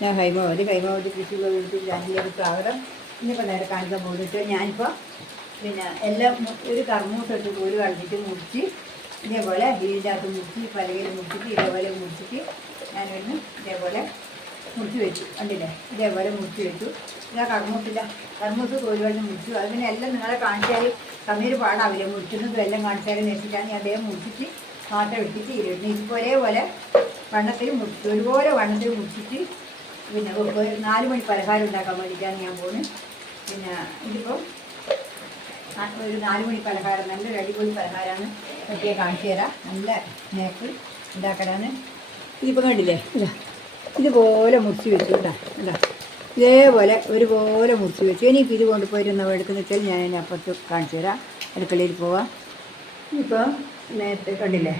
ഞാൻ ഹൈമാവതി കൃഷി വീട്ടിൽ ചാനലിലേക്ക് സ്വാഗതം. ഇന്നിപ്പോൾ നേരെ കാണിക്കാൻ പോയിട്ട് ഞാനിപ്പോൾ പിന്നെ എല്ലാം ഒരു കർമ്മൂസ ഇട്ട് കോല് കളഞ്ഞിട്ട് മുറിച്ച് ഇതേപോലെ ഇതിൻ്റെ അകത്ത് മുറിച്ച് പലകയിൽ മുറിച്ചിട്ട് ഇതേപോലെ മുറിച്ചിട്ട് ഞാനിന്ന് ഇതേപോലെ മുറിച്ച് വെച്ചു. കണ്ടില്ലേ, ഇതേപോലെ മുറിച്ച് വെച്ചു. ഇതാ കർമ്മൂസ് കോല് കളഞ്ഞ് മുറിച്ചു. അത് പിന്നെ എല്ലാം നിങ്ങളെ കാണിച്ചാൽ സമയം പാടാവില്ല. മുറിക്കുന്നതും എല്ലാം കാണിച്ചാലും വെച്ചിട്ടാണ് ഞാൻ അദ്ദേഹം മുറിച്ചിട്ട് മാത്രം ഇട്ടിട്ട് ഇരുന്നു. ഇപ്പോൾ ഒരേപോലെ വണ്ണത്തിൽ മുറിച്ചിട്ട് ഒരുപോലെ വണ്ണത്തിൽ മുറിച്ചിട്ട് പിന്നെ ഒരു 4 മണി പലഹാരം ഉണ്ടാക്കാൻ വേണ്ടിയിട്ടാണ് ഞാൻ പോകുന്നത്. പിന്നെ ഇതിപ്പോൾ ഒരു 4 മണി പലഹാരം, നല്ലൊരു അടിപൊളി പലഹാരമാണ്. പറ്റിയെ കാണിച്ചു തരാം. നല്ല സ്നാക്ക് ഉണ്ടാക്കലാണ്. ഇതിപ്പോൾ കണ്ടില്ലേ, ഇതാ ഇതുപോലെ മുറിച്ച് വെച്ചു കേട്ടോ. ഇതാ ഇതേപോലെ ഒരുപോലെ മുറിച്ച് വെച്ചു. ഇനിയിപ്പോൾ ഇത് കൊണ്ടുപോയിരുന്ന എടുക്കുന്ന വെച്ചാൽ ഞാൻ അതിന് അപ്പുറത്ത് കാണിച്ചു തരാം. അടുക്കളയിൽ പോവാം. ഇപ്പോൾ നേരത്തെ കണ്ടില്ലേ,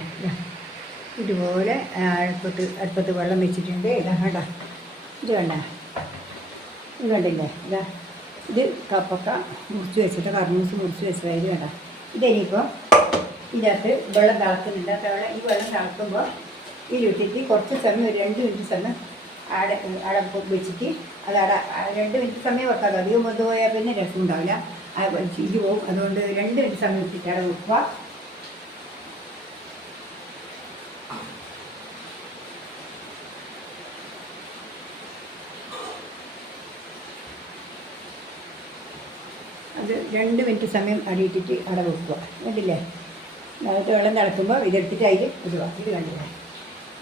ഇതുപോലെ അടുപ്പത്ത് വെള്ളം വെച്ചിട്ടുണ്ട്. ഇതാ കേട്ടോ, ഇത് കണ്ട, ഇത് കണ്ടില്ലേ, ഇതാ ഇത് കപ്പക്ക മുറിച്ച് വെച്ചിട്ട് കർമ്മൂസ് മുറിച്ച് വെച്ചതായത് കേട്ടോ. ഇതെനിയിപ്പോൾ ഇതിനകത്ത് വെള്ളം തിളക്കുന്നുണ്ട്. ഈ വെള്ളം തിളക്കുമ്പോൾ ഇതിലിട്ടിട്ട് കുറച്ച് സമയം ഒരു 2 മിനിറ്റ് സമയം അടപ്പ് വെച്ചിട്ട് അത് 2 മിനിറ്റ് സമയം വെക്കാതെ അധികം വെന്ത് പോയാൽ പിന്നെ രസം ഉണ്ടാവില്ല, ഇത് പോകും. അതുകൊണ്ട് 2 മിനിറ്റ് സമയം ഇട്ടിട്ട് അവിടെ വെക്കുക. അത് 2 മിനിറ്റ് സമയം അടിയിട്ടിട്ട് അവിടെ വെക്കുക. കണ്ടില്ലേ, അതിട്ട് വെള്ളം തിളക്കുമ്പോൾ ഇതെടുത്തിട്ട് അതിൽ ഇടുക. ഇത് കണ്ടില്ലേ,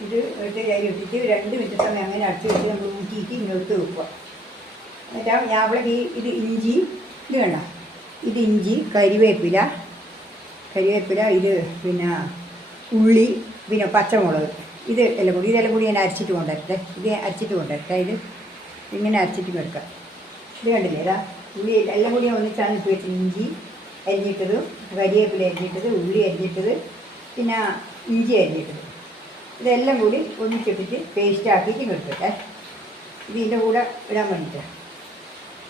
ഇത് എടുത്തിട്ട് അതിൽ ഇട്ടിട്ട് 2 മിനിറ്റ് സമയം അങ്ങനെ അടച്ച് വെച്ച് നമ്മൾ ഊറ്റിയിട്ട് ഇങ്ങോട്ട് വെക്കുക. എന്നിട്ട് അവിടെ ഇത് ഇഞ്ചി, ഇത് വേണ്ട, ഇത് ഇഞ്ചി, കരിവേപ്പില, ഇത് പിന്നെ ഉള്ളി, പിന്നെ പച്ചമുളക്, ഇതെല്ലാം കൂടി ഞാൻ അരച്ചിട്ട് കൊണ്ടുവരട്ടെ. ഇത് അരച്ചിട്ട് കൊണ്ടുവരട്ടെ. ഇത് ഇങ്ങനെ അരച്ചിട്ട് വെക്കാം. ഇത് കണ്ടില്ലേ, ഇതാ ഉള്ളി എല്ലാം കൂടി ഒന്നിച്ചാണ് ഇപ്പോൾ വെച്ച് ഇഞ്ചി അരിഞ്ഞിട്ടത്, കരിവേപ്പില അരിഞ്ഞിട്ടത്, ഉള്ളി അരിഞ്ഞിട്ടത്, പിന്നെ ഇഞ്ചി അരിഞ്ഞിട്ടത്, ഇതെല്ലാം കൂടി ഒന്നിച്ചിട്ടിട്ട് പേസ്റ്റ് ആക്കിയിട്ട് വെക്കട്ടെ. ഇതിൻ്റെ കൂടെ ഇടാൻ വേണ്ടിയിട്ടാണ്,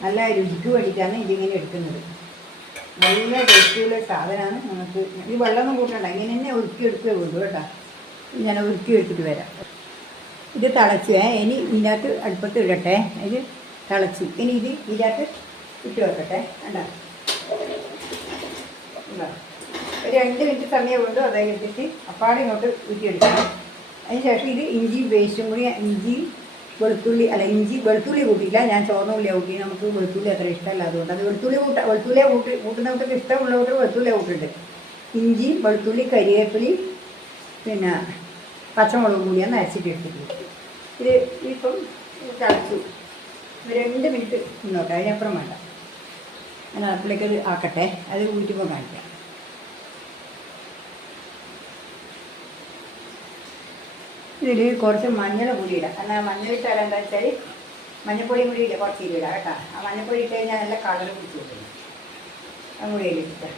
നല്ല രുചിക്ക് വേണ്ടിയിട്ടാണ് ഇതിങ്ങനെ എടുക്കുന്നത്. നല്ല ടേസ്റ്റുള്ള സാധനമാണ്. നമുക്ക് ഈ വെള്ളമൊന്നും കൂട്ടണ്ട, ഇങ്ങനെ തന്നെ ഉരുക്കിയെടുക്കേ വേണ്ടു കേട്ടോ. ഞാൻ ഉരുക്കി എടുത്തിട്ട് വരാം. ഇത് തിളച്ച് ഇനി ഇതിനകത്ത് അടുപ്പത്ത് ഇടട്ടെ. ഇത് തിളച്ചു. ഇനി ഇത് ഇതിനകത്ത് ഇട്ട് വെക്കട്ടെ. കണ്ടോ, ഒരു 2 മിനിറ്റ് സമയം കൊണ്ട് അതായത് ഇട്ടിട്ട് അപ്പാടെ ഇങ്ങോട്ട് ഊറ്റിയെടുക്കണം. അതിന് ശേഷം ഇത് ഇഞ്ചിയും പേസ്റ്റും കൂടി, ഇഞ്ചി വെളുത്തുള്ളി കൂട്ടിയില്ല, ഞാൻ ചുവന്ന ഉള്ളി കൂട്ടി. നമുക്ക് വെളുത്തുള്ളി അത്ര ഇഷ്ടമല്ല, അതുകൊണ്ട് അത് വെളുത്തുള്ളിയെ കൂട്ടുന്നവർക്ക് ഇഷ്ടമുള്ളവർക്ക് വെളുത്തുള്ളിയെ കൂട്ടുണ്ട്. ഇഞ്ചിയും വെളുത്തുള്ളി കരിവേപ്പിലയും പിന്നെ പച്ചമുളകും കൂടിയാണ് അരച്ചിട്ട് എടുത്തിട്ടുള്ളത്. ഇത് ഇപ്പം തിളച്ചു. 2 മിനിറ്റ് മുന്നോട്ട്, അതിനപ്പുറം വേണ്ട. ഞാൻ അടുപ്പിലേക്ക് അത് ആക്കട്ടെ. അത് ഊറ്റുമ്പോൾ കാണിക്കാം. ഇതിൽ കുറച്ച് മഞ്ഞൾ കൂടി ഇടാം. എന്നാൽ മഞ്ഞളിട്ടാൽ എന്താ വെച്ചാൽ മഞ്ഞൾപ്പൊടിയും കൂടി ഇല്ല, കുറച്ച് ഇടാം കേട്ടോ. ആ മഞ്ഞൾപ്പൊടി ഇട്ട് കഴിഞ്ഞാൽ നല്ല കളർ പിടിച്ച് കിട്ടും. അതും കൂടി ഇട്ടിട്ട്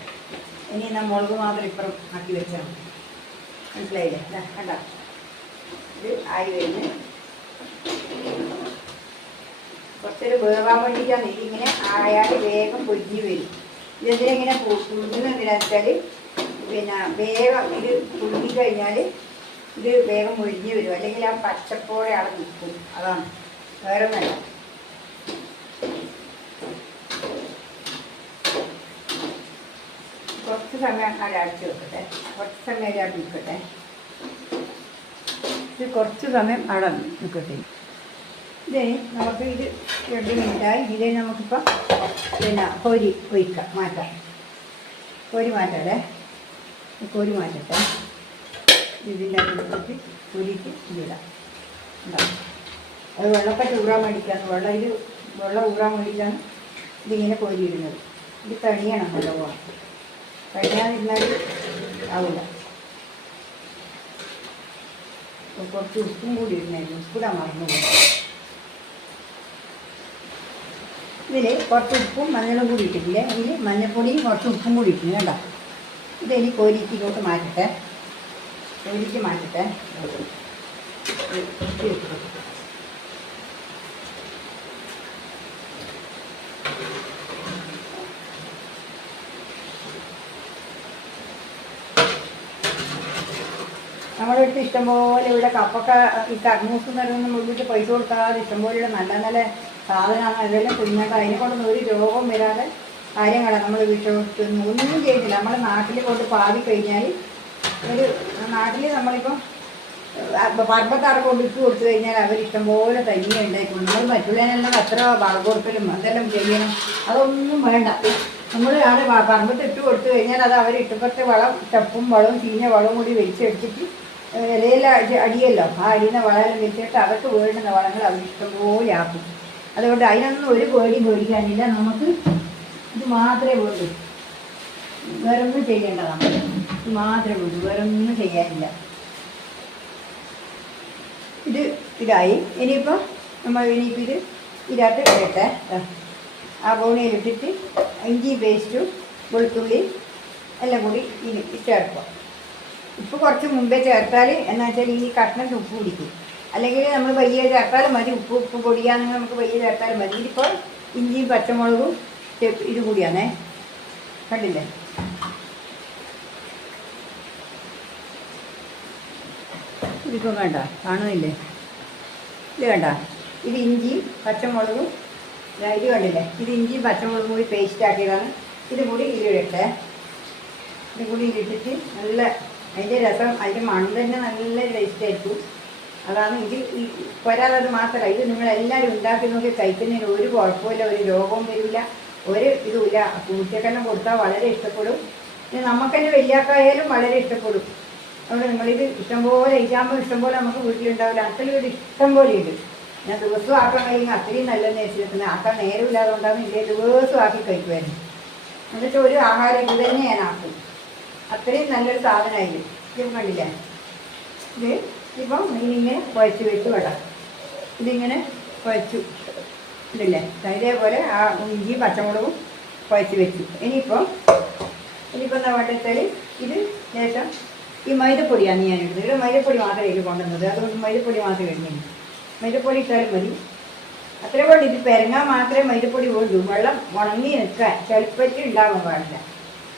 ഇനി എന്നാൽ മുളക് മാത്രം ഇപ്പുറം ആക്കി വെച്ചാൽ മതി. മനസ്സിലായില്ലേ, കണ്ടോ. ഇത് ആയി വരുന്നു. കുറച്ചൊരു വേവാൻ വേണ്ടിയിട്ടാണ്. ഇതിങ്ങനെ ആയാൽ വേഗം പൊരിഞ്ഞ് വരും. ഇതെന്തിനാ ഇങ്ങനെ പൊരിഞ്ഞെന്തിനാ വെച്ചാൽ പിന്നെ വേഗം ഇത് പൊരിഞ്ഞ് കഴിഞ്ഞാൽ ഇത് വേഗം മുരിഞ്ഞ് വരും. അല്ലെങ്കിൽ ആ പച്ചപ്പോടെ അവിടെ നിൽക്കും. അതാണ്, വേറെ ഒന്നല്ല. കുറച്ച് സമയം അവിടെ അടച്ച് വെക്കട്ടെ. കുറച്ച് സമയം അവിടെ നിൽക്കട്ടെ. ഇത് കുറച്ച് സമയം അവിടെ നിൽക്കട്ടെ. ഇതേ നമുക്ക് ഇത് 2 മിനിറ്റായി. ഇതേ നമുക്കിപ്പോൾ പിന്നെ കോരി ഒഴിക്കാം, മാറ്റാം. കോരി മാറ്റാതെ കോരി മാറ്റട്ടെ. ഇതിൻ്റെ അകത്ത് കോരിയിട്ട് ഇതിടാം. ഉണ്ടാവും. അത് വെള്ളപ്പറ്റ ഊറാൻ വേണ്ടിയിട്ടാണ്, വെള്ളം ഊറാൻ വേണ്ടിയിട്ടാണ് ഇതിങ്ങനെ കോരിയിടുന്നത്. ഇത് തണിയണം നല്ലപോലെ. തണിയാതിരുന്നാൽ ആവില്ല. കുറച്ച് ഉപ്പും കൂടി ഇടുന്നായിരുന്നു, ഉപ്പിടാൻ മറന്നു പോകും. ഇതിൽ കുറച്ച് ഉപ്പും മഞ്ഞളും കൂടി ഇട്ടിട്ടില്ലേ, ഇതിൽ മഞ്ഞൾപ്പൊടിയും കുറച്ച് ഉപ്പും കൂടി ഇട്ടില്ല കേട്ടോ. ഇതിനി കോരിക്ക് ഇങ്ങോട്ട് മാറ്റട്ടെ. കോരിക്ക് മാറ്റട്ടെ. നമ്മുടെ അടുത്ത് ഇഷ്ടംപോലെ ഇവിടെ കപ്പൊക്കെ ഈ കർമ്മൂസ് എന്ന് പറയുന്നത് നമ്മൾ വീട്ടിൽ പൈസ കൊടുക്കാതെ ഇഷ്ടംപോലെ നല്ല നല്ല സാധനമാണ്. അതെല്ലാം കുഞ്ഞാൽ അതിനെ കൊണ്ടൊന്നും ഒരു രോഗം വരാതെ കാര്യങ്ങളാണ് നമ്മൾ വീട്ടിൽ ഒന്നും ചെയ്യുന്നില്ല. നമ്മുടെ നാട്ടിൽ കൊണ്ട് പാതി കഴിഞ്ഞാൽ ഒരു നാട്ടിൽ നമ്മളിപ്പം പറമ്പക്കാർക്ക് കൊണ്ട് ഇട്ട് കൊടുത്തു കഴിഞ്ഞാൽ അവർ ഇഷ്ടംപോലെ തനിയെ ഉണ്ടായിക്കോളും. നമ്മൾ മറ്റുള്ളതിനെല്ലാം അത്ര വളം കൊടുക്കലും അതെല്ലാം ചെയ്യണം, അതൊന്നും വേണ്ട. നമ്മൾ അവിടെ പറമ്പത്ത് ഇട്ട് കൊടുത്തു കഴിഞ്ഞാൽ അത് അവർ ഇട്ടപ്പത്തെ വളം ചപ്പും വളവും ചീഞ്ഞ വളവും കൂടി വലിച്ചെടുത്തിട്ട് ഇലയില അടിയല്ലോ, ആ അടിയുന്ന വളമെല്ലാം വലിച്ചിട്ട് അവർക്ക് വേണ്ടുന്ന വളങ്ങൾ അവർ ഇഷ്ടംപോലെ ആക്കും. അതുകൊണ്ട് അതിനൊന്നും ഒരു പേടിയും പേടിക്കാനില്ല. നമുക്ക് ഇത് മാത്രമേ വേണ്ടൂ, വേറൊന്നും ചെയ്യേണ്ട. നമ്മൾ ഇത് മാത്രമേ വേണ്ടൂ, വേറൊന്നും ചെയ്യാനില്ല. ഇത് ഇതായി. ഇനിയിപ്പോൾ ഇത് ഇതിനകത്ത് ഇടട്ടെ. ആ ബോണിയിലിട്ടിട്ട് ഇഞ്ചി പേസ്റ്റും വെളുത്തുള്ളി എല്ലാം കൂടി ചേർക്കുക. ഉപ്പ് കുറച്ച് മുമ്പേ ചേർത്താൽ എന്നാ വെച്ചാൽ ഈ കഷ്ണം ഉപ്പ് പിടിക്കും. അല്ലെങ്കിൽ നമ്മൾ വയ്യ ചേർത്താലും മതി. ഉപ്പ് പൊടിയാണെങ്കിൽ നമുക്ക് വയ്യ ചേർത്താലും മതി. ഇതിപ്പോൾ ഇഞ്ചിയും പച്ചമുളകും ഇത് കൂടിയാണേ, കണ്ടില്ലേ? ഇതിപ്പോൾ വേണ്ട, കാണുന്നില്ലേ? ഇത് വേണ്ട. ഇത് ഇഞ്ചിയും പച്ചമുളകും, ഇത് കണ്ടില്ലേ? ഇത് ഇഞ്ചിയും പച്ചമുളകും കൂടി പേസ്റ്റ് ആക്കിയതാണ്. ഇത് കൂടി ഇതിലിടട്ടെ. ഇത് കൂടി ഇതിട്ടിട്ട് നല്ല അതിൻ്റെ രസം, അതിൻ്റെ മണം തന്നെ നല്ല ടേസ്റ്റ് ആയിരിക്കും. അതാണ് ഇത്. പോരാതെ മാത്രമല്ല, ഇത് നിങ്ങളെല്ലാവരും ഉണ്ടാക്കി നോക്കി കഴിക്കുന്നതിന് ഒരു കുഴപ്പമില്ല, ഒരു രോഗവും വരില്ല, ഒരു ഇതുമില്ല. കുട്ടികൾക്കെല്ലാം കൊടുത്താൽ വളരെ ഇഷ്ടപ്പെടും. പിന്നെ നമുക്കെന്നെ വലിയാക്കായാലും വളരെ ഇഷ്ടപ്പെടും. അതുകൊണ്ട് നിങ്ങളിത് ഇഷ്ടംപോലെ ഇരിക്കുമ്പോൾ ഇഷ്ടംപോലെ നമുക്ക് വീട്ടിലുണ്ടാവില്ല. അത്രയും ഒരു ഇഷ്ടം പോലെ ഉണ്ട്. ഞാൻ ദിവസവും ആക്കാൻ കഴിയുമ്പോൾ അത്രയും നല്ലതെന്ന് വെച്ചിരിക്കുന്നത്. ആക്കാൻ നേരമില്ലാതെ കൊണ്ടാണ് ഇല്ലേ ദിവസവും ആക്കി കഴിക്കുമായിരുന്നു. എന്നിട്ട് ഒരു ആഹാരം ഇത് തന്നെ ഞാൻ ആക്കും. അത്രയും നല്ലൊരു സാധനമായിരുന്നു. ഇത് കണ്ടില്ലേ? ഇത് ഇപ്പം ഇങ്ങനെ കുഴച്ച് വെച്ച് വേണം. ഇതിങ്ങനെ കുഴച്ചു ഇതല്ലേ, ഇതേപോലെ ആ ഇഞ്ചിയും പച്ചമുളകും കുഴച്ച് വെച്ചു. ഇനിയിപ്പോൾ എന്താ വേണ്ടത്? ഇത് ശേഷം ഈ മൈദപ്പൊടിയാണ് ഞാൻ എടുത്തത്. ഇവിടെ മൈദപ്പൊടി മാത്രമേ ഇതിൽ കൊണ്ടുവന്നത്, അതുകൊണ്ട് മൈദപ്പൊടി മാത്രമേ ഇടുന്നില്ല. മൈദപ്പൊടി ഇട്ടാലും മതി. അത്രേ വേണ്ട. ഇത് പെരങ്ങാൻ മാത്രമേ മൈദപ്പൊടി വേണ്ടൂ. വെള്ളം ഉണങ്ങി നിൽക്കാൻ ചെളുപ്പറ്റി ഉണ്ടാകാൻ പാടില്ല.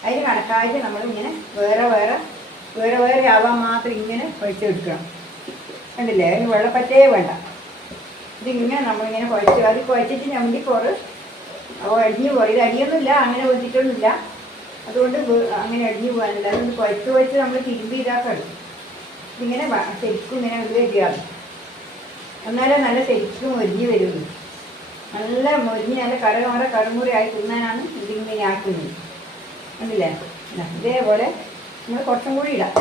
അതിന് കണക്കായിട്ട് നമ്മളിങ്ങനെ വേറെ ആവാൻ മാത്രം ഇങ്ങനെ കുഴച്ചെടുക്കണം. കണ്ടില്ലേ? അതിന് വെള്ളപ്പറ്റേ വേണ്ട. ഇതിങ്ങനെ നമ്മളിങ്ങനെ കുഴച്ച് അത് കുഴച്ചിട്ട് ഞമ്മണ്ടി കുറേ അടിഞ്ഞു പോകും. ഇത് അടിയൊന്നുമില്ല, അങ്ങനെ വെച്ചിട്ടൊന്നുമില്ല. അതുകൊണ്ട് അങ്ങനെ അടിഞ്ഞു പോകാനില്ല. അതുകൊണ്ട് കുഴച്ച് നമ്മൾ തിരുമ്പി ഇതാക്കണം. ഇതിങ്ങനെ ശരിക്കും ഇങ്ങനെ ഇടുകയാണ്. എന്നാലും നല്ല ശരിക്കും മൊരിഞ്ഞ് വരുള്ളൂ. നല്ല മൊരിഞ്ഞ് നല്ല കറുമുറി ആയി തിന്നാനാണ് ഇതിങ്ങനെ ആക്കുന്നത്. കണ്ടില്ലേ? ഇതേപോലെ നമ്മൾ കുറച്ചും കൂടി ഇടാം,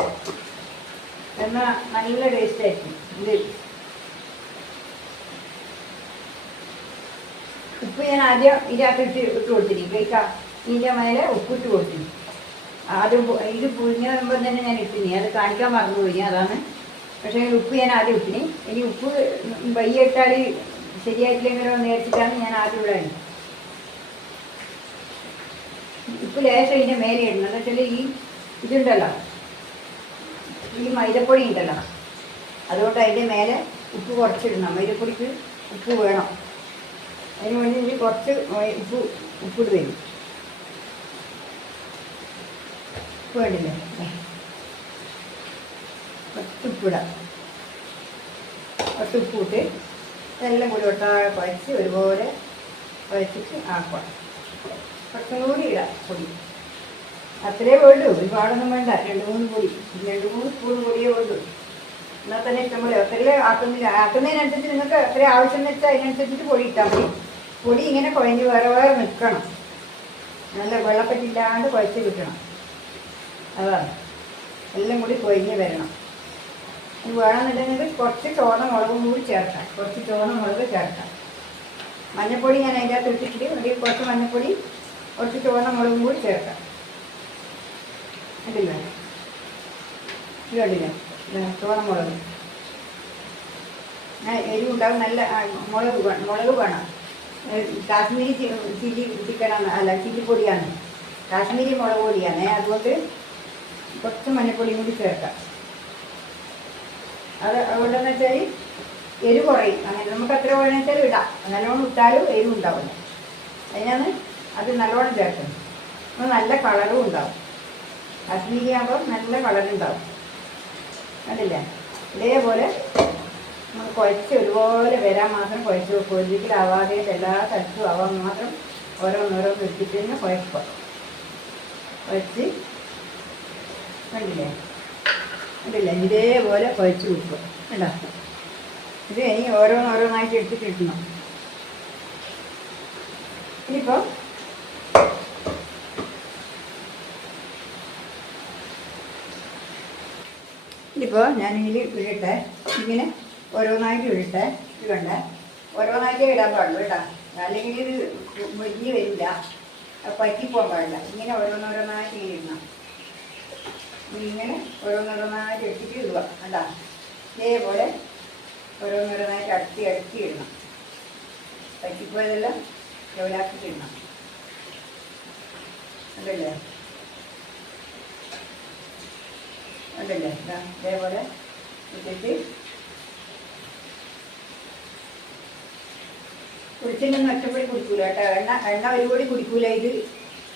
എന്നാൽ നല്ല ടേസ്റ്റ് ആയിരിക്കും. ഇത് ഉപ്പ് ഞാൻ ആദ്യം ഇതിനകത്ത് ഇട്ട് കൊടുത്തിരിക്കും. കഴിക്കാം. ഇതിൻ്റെ മേലെ ഉപ്പിട്ട് കൊടുത്തിരുന്നു. ആദ്യം ഇത് പുഴുങ്ങിയ മുമ്പ് തന്നെ ഞാൻ ഇട്ടിനി, അത് കാണിക്കാൻ മറന്നുപോയി, അതാണ്. പക്ഷേ ഉപ്പ് ഞാൻ ആദ്യം ഇട്ടിനി. ഇനി ഉപ്പ് വയ്യ ഇട്ടാൽ ശരിയായിട്ടില്ലെങ്കിലോ നേരിച്ചിട്ടാണ് ഞാൻ ആദ്യം ഇടാൻ. ഉപ്പ് ലേശം ഇതിൻ്റെ മേലെ ഇടണം. എന്ന് വെച്ചാൽ ഈ ഇതുണ്ടല്ലോ, ഈ മൈദപ്പൊടി ഉണ്ടല്ലോ, അതുകൊണ്ട് അതിൻ്റെ മേലെ ഉപ്പ് കുറച്ചിടണം. മൈദപ്പൊടിക്ക് ഉപ്പ് വേണം. അതിന് വേണ്ടി ഇനി കുറച്ച് ഉപ്പിട്ട് തരും. ഉപ്പ് വേണ്ടില്ലേ? കുറച്ച് ഉപ്പിടാം. കുറച്ച് ഉപ്പിട്ട് ഇതെല്ലാം കൂടി ഒട്ടാകെ കുഴച്ച് ഒരുപോലെ കുഴച്ചിട്ട് ആക്കുക. കുറച്ചും കൂടി ഇടാം പൊടി. അത്രേ വേണ്ടൂ, ഒരുപാടൊന്നും വേണ്ട. 2-3 സ്പൂൺ പൊടിയേ വേണ്ടൂ. എന്നാൽ തന്നെ ഇഷ്ടംപോലെ ഒത്തിരി ആക്കുന്നതിനനുസരിച്ച് നിങ്ങൾക്ക് എത്ര ആവശ്യം വെച്ചാൽ അതിനനുസരിച്ചിട്ട് പൊടി ഇട്ടാൽ മതി. പൊടി ഇങ്ങനെ കുഴഞ്ഞ് വേറെ നിൽക്കണം. നല്ല വെള്ളപ്പറ്റില്ലാണ്ട് കുഴച്ച് കിട്ടണം. അതാണ്. എല്ലാം കൂടി കുഴഞ്ഞ് വരണം. ഇത് വേണമെന്നുണ്ടെങ്കിൽ കുറച്ച് ചുവന്ന മുളകും കൂടി ചേർക്കാം. കുറച്ച് ചുവന്ന മുളക് ചേർക്കാം. മഞ്ഞൾപ്പൊടി ഞാൻ അതിൻ്റെ അകത്ത് ഇട്ടിട്ട് കുറച്ച് മഞ്ഞൾപ്പൊടി കുറച്ച് ചുവന്ന മുളകും കൂടി ചേർക്കാം. കണ്ടില്ലേ? ഇത് കണ്ടില്ലേ? ചുവന്ന മുളക്. എരിവുണ്ടാവും. നല്ല മുളക് വേണം. കാശ്മീരി ചില്ലി ചിക്കനാണ്, അല്ല ചില്ലിപ്പൊടിയാണ്, കാശ്മീരി മുളക് പൊടിയാണ്. അതുകൊണ്ട് കുറച്ച് മഞ്ഞൾപ്പൊടിയും കൂടി ചേർക്കാം. അതുകൊണ്ടെന്ന് വെച്ചാൽ എരിവ് കുറയും. അങ്ങനെ നമുക്ക് എത്ര വേണമെന്ന് വെച്ചാൽ ഇടാം. നല്ലോണം ഇട്ടാലും എരിവ് ഉണ്ടാവില്ല. അതിനാണ് അത് നല്ലോണം ചേർക്കുന്നത്. അപ്പോൾ നല്ല കളറും ഉണ്ടാവും. കാശ്മീരി ആകുമ്പോൾ നല്ല കളറുണ്ടാവും. കണ്ടില്ലേ? ഇതേപോലെ നമ്മൾ കുഴച്ച് ഒരുപോലെ വരാൻ മാത്രം കുഴച്ച് വെക്കും. ഒരിക്കലാവാതെ എല്ലാ സ്ഥലത്തും ആവാൻ മാത്രം ഓരോന്നോരോന്ന് വെച്ചിട്ട് തന്നെ കുഴക്കുക. കുഴച്ച് കണ്ടില്ലേ? കണ്ടില്ലേ? ഇതേപോലെ കുഴച്ച് വെക്കുക. കണ്ടോ? ഇത് ഇനി ഓരോന്നോരോന്നായിട്ട് എടുത്തിട്ട് ഇടണം. ഇനിയിപ്പോൾ ഞാനിതിൽ ഇടട്ടെ. ഇങ്ങനെ ഓരോന്നായിട്ട് ഇടട്ടെ. ഇത് കണ്ടേ, ഓരോന്നായിട്ടേ ഇടാൻ പാടുള്ളൂ കേട്ടോ, അല്ലെങ്കിൽ ഇത് മുരിഞ്ഞ് വരില്ല, പറ്റിപ്പോകാൻ പാടില്ല. ഇങ്ങനെ ഓരോന്നോരോന്നായിട്ട് ഇങ്ങനെ ഇടണം. ഇങ്ങനെ ഓരോന്നോരോന്നായിട്ട് എടുത്തിട്ട് ഇടുക. കണ്ടാ? ഇതേപോലെ ഓരോന്നോരോന്നായിട്ട് അടുത്തി ഇടണം. പറ്റിപ്പോയതെല്ലാം ലെവലാക്കിയിട്ട് ഇടണം. അതല്ലേ? അതല്ലേ? ഇതേപോലെ ഇട്ടിട്ട് കുടിച്ചിട്ടൊന്നും ഒറ്റപ്പടി കുടിക്കൂല കേട്ടോ. എണ്ണ ഒരുപടി കുടിക്കൂല. ഇത്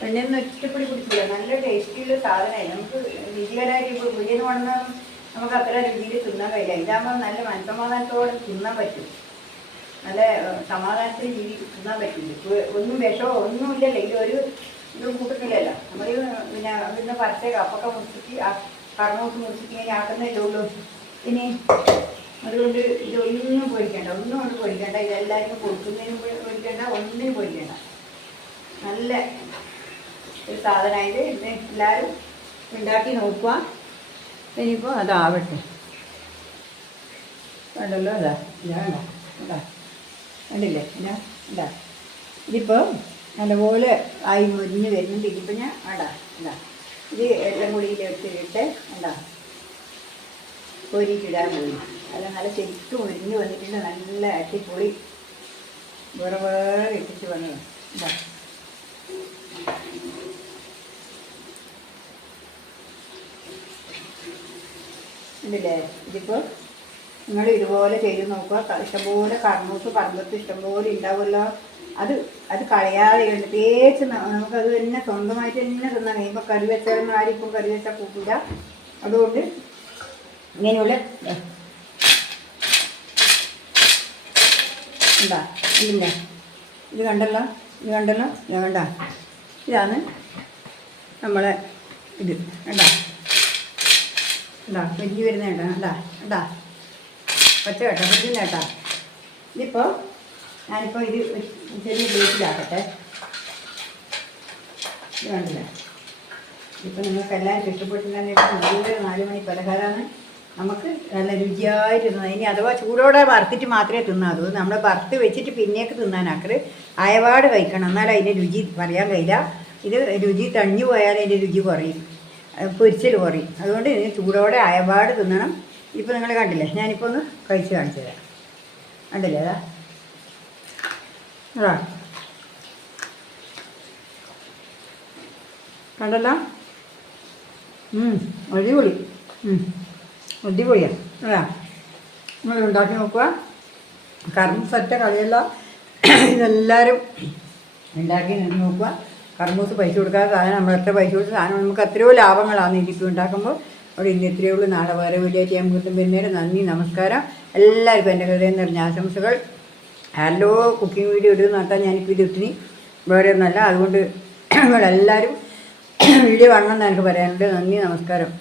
എണ്ണയൊന്നും ഒറ്റപ്പടി കുടിക്കൂല. നല്ല ടേസ്റ്റിയുള്ള സാധനമായി. നമുക്ക് രുചികരമായിട്ട് ഇപ്പോൾ പുതിയെന്ന് കൊണ്ടുവന്നാൽ നമുക്ക് അത്ര രുചിയിൽ തിന്നാൻ കഴിയില്ല. ഇതാകുമ്പോൾ നല്ല മനസ്സമാധാനത്തോടെ തിന്നാൻ പറ്റും. നല്ല സമാധാനത്തിൽ തിന്നാൻ പറ്റില്ല. ഒന്നും വിഷമോ ഒന്നുമില്ലല്ലോ. ഇതിലൊരു ഇതും കൂട്ടുന്നില്ലല്ലോ. നമ്മൾ പിന്നെ ഇന്ന് പറിച്ച കപ്പൊക്കെ മുറിച്ചിട്ട് കർമ്മൂസ് മുറിച്ചിട്ട് ഇങ്ങനെ ആക്കുന്നതല്ലേ ഉള്ളൂ. ഇനി അതുകൊണ്ട് ഇതൊന്നും പൊരിക്കേണ്ട, ഒന്നും കൊണ്ട് പൊരിക്കേണ്ട. ഇതെല്ലാവർക്കും കൊടുക്കുന്നതിനും പൊരിക്കേണ്ട, ഒന്നിനും പൊരിക്കേണ്ട. നല്ല ഒരു സാധനമായത്. ഇത് എല്ലാവരും ഉണ്ടാക്കി നോക്കുക. ഇനിയിപ്പോൾ അതാവട്ടെ. കണ്ടല്ലോ? അതാ ഇതാണ്ട ഇതാ കണ്ടില്ലേ? ഇതാ ഇതിപ്പോൾ നല്ലപോലെ ആയി മുരിഞ്ഞ് വരുന്നുണ്ട്. ഇതിപ്പോൾ ഞാൻ ഇതാ ഇത് എല്ലാം കൂടി ഇതിലിട്ടിട്ട് എന്താ കോരിയിട്ടിടാൻ പോയി. അല്ല നല്ല ശരിക്കും മുരിഞ്ഞ് വന്നിട്ടുണ്ട്. നല്ല അടിപൊളി വേറെ ഇട്ടിട്ട് വന്നത്. എന്താ ഉണ്ടല്ലേ? ഇതിപ്പോൾ നിങ്ങൾ ഇതുപോലെ ചെയ്ത് നോക്കുക. ഇഷ്ടംപോലെ കർമ്മൂസ് പറമ്പത്ത് ഇഷ്ടംപോലെ ഉണ്ടാവുമല്ലോ. അത് കളയാതെ ഉണ്ട് തേച്ച് നമുക്കത് തന്നെ സ്വന്തമായിട്ട് തന്നെ തിന്നാൻ കഴിയുമ്പോൾ കറി വെച്ചാലൊന്നും ആരും കറി വെച്ചാൽ കൂട്ടില്ല. അതുകൊണ്ട് ഇങ്ങനെയുള്ള എന്താ ഇതില്ലേ? ഇത് കണ്ടല്ലോ? വേണ്ട. ഇതാണ് നമ്മളെ ഇത്. വേണ്ട വലിയ വരുന്ന കേട്ടാ പച്ച കേട്ടോ, പറ്റുന്ന കേട്ടാ. ഇതിപ്പോൾ ഞാനിപ്പോൾ ഇത് ചെറിയ പ്ലേറ്റിലാക്കട്ടെ. ഇത് കണ്ടില്ലേ? ഇപ്പം നിങ്ങൾക്ക് എല്ലാവരും ഇഷ്ടപ്പെട്ടിട്ടുണ്ടെങ്കിൽ നല്ലൊരു 4 മണി പലഹാരമാണ്. നമുക്ക് നല്ല രുചിയായിട്ട് തിന്നാം. ഇനി അഥവാ ചൂടോടെ വറുത്തിട്ട് മാത്രമേ തിന്നാതൂ. നമ്മൾ വറുത്ത് വെച്ചിട്ട് പിന്നേക്ക് തിന്നാനാക്കരുത്. അയവാട് കഴിക്കണം, എന്നാലും അതിൻ്റെ രുചി പറയാൻ കഴിയില്ല. ഇത് രുചി തണിഞ്ഞു പോയാൽ അതിൻ്റെ രുചി കുറയും, പൊരിച്ചൽ കുറയും. അതുകൊണ്ട് ഇതിന് ചൂടോടെ അയവാട് തിന്നണം. ഇപ്പോൾ നിങ്ങൾ കണ്ടില്ലേ? ഞാനിപ്പോൾ ഒന്ന് കഴിച്ച് കാണിച്ചു തരാം. കണ്ടില്ലേ? അതാ കണ്ടല്ലോ? അടിപൊളിയാണ്. അതാ നിങ്ങൾ ഉണ്ടാക്കി നോക്കുക. കർമ്മൂസ് ഒറ്റ കളിയല്ല, ഇതെല്ലാവരും ഉണ്ടാക്കി നോക്കുക. കർമ്മൂസ് പൈസ കൊടുക്കാത്ത സാധനം, നമ്മൾ എത്ര പൈസ കൊടുത്ത സാധനം നമുക്ക് എത്രയോ ലാഭങ്ങളാണ് ഇതിപ്പോൾ ഉണ്ടാക്കുമ്പോൾ. അവിടെ ഇന്ന് എത്രയേ ഉള്ളൂ. നാളെ വേറെ വീഡിയോ ചെയ്യാൻ കിട്ടും. പിന്നീട് നന്ദി, നമസ്കാരം. എല്ലാവർക്കും എൻ്റെ ഹൃദയം നിറഞ്ഞ ആശംസകൾ. ഹലോ കുക്കിംഗ് വീഡിയോ ഇടുന്ന നട്ടാൽ ഞാനിപ്പോൾ ഇത് ഇട്ടിനി വേറെ ഒന്നല്ല. അതുകൊണ്ട് നിങ്ങളെല്ലാവരും വീഡിയോ കാണണമെന്ന് എനിക്ക് പറയാനുണ്ട്. നന്ദി, നമസ്കാരം.